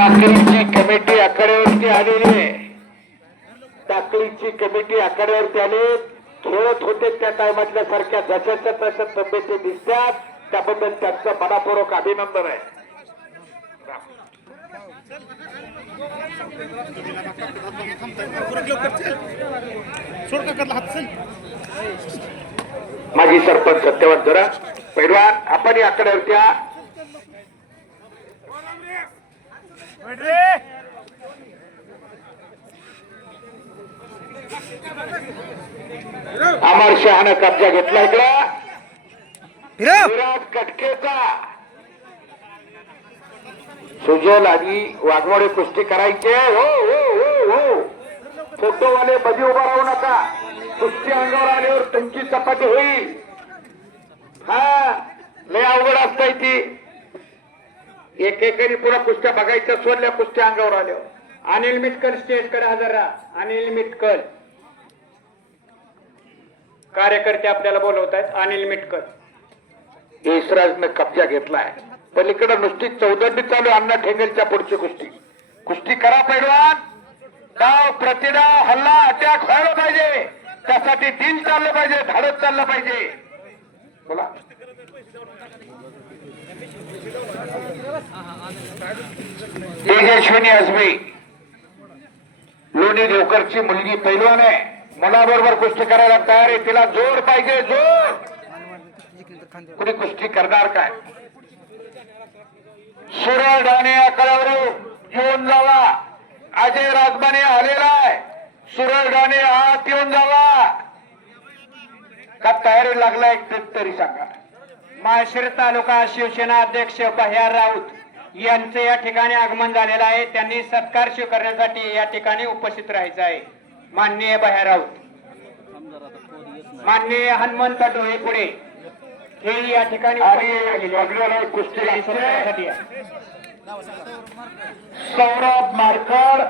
टाकळीची committee आखाड्यावरती आलेली आहे. टाकळीची committee आखाड्यावरती आली. खेळत होते त्या टायमातल्या सारख्या जशाच्या तशा तब्येती दिसतात. त्याबद्दल त्यांचं मनापूर्वक अभिनंदन आहे. माजी सरपंच सत्यवान जरा पैलवान आपण या आकड्यावरती या. अमर शहानं कब्जा घेतला इकडं. विराट कटकेचा. सुजल आणि वाघमोडे कुस्ती करायचे. हो हो हो हो. फोटोवाले बदी उभा राहू नका. कुस्ती अंगावर आल्यावर तुमची चपाती होईल. हा लय अवघड असताय ती. एकेकरी पुन्हा कुस्त्या बघायच्या सोडल्या कुस्त्या अंगावर आल्या अनिल मिटकल स्टेजकडे हजर राहा. अनिल मिटकल. कार्यकर्ते आपल्याला बोलवत आहेत अनिल मिटकल. यशराजनं कब्जा घेतलाय. पलीकडे नुसती चौदंडी चालू अण्णा ठेंगलच्या पुढची कुस्ती. कुस्ती करा पैलवान. डाव प्रतिडाव हल्ला अटॅक व्हायला पाहिजे. त्यासाठी दिल चाललं पाहिजे धाडत चाललं पाहिजे. बोला. तेजस्विनी आजमी. लोणी देवकरची मुलगी पैलवान आहे. मुलाबरोबर कुस्ती करायला तयार आहे. तिला जोर पाहिजे जोर कुणी कुस्ती करणार काय? सुरळ डाणे आकड्यावरून येऊन जावा. अजय राजमाने आलेला आहे. सुरळ डाणे आत येऊन जावा. का तयारी लागला एक ट्रिप तरी सांगा. माळशिर तालुका शिवसेना अध्यक्ष बह्यार राऊत. यांचे या ठिकाणी आगमन झालेलं आहे. त्यांनी सत्कार स्वीकारण्यासाठी या ठिकाणी उपस्थित राहायचं आहे. माननीय बहराऊत माननीय हनुमंत डोळे पुढे. हे या ठिकाणी सौरभ मारकर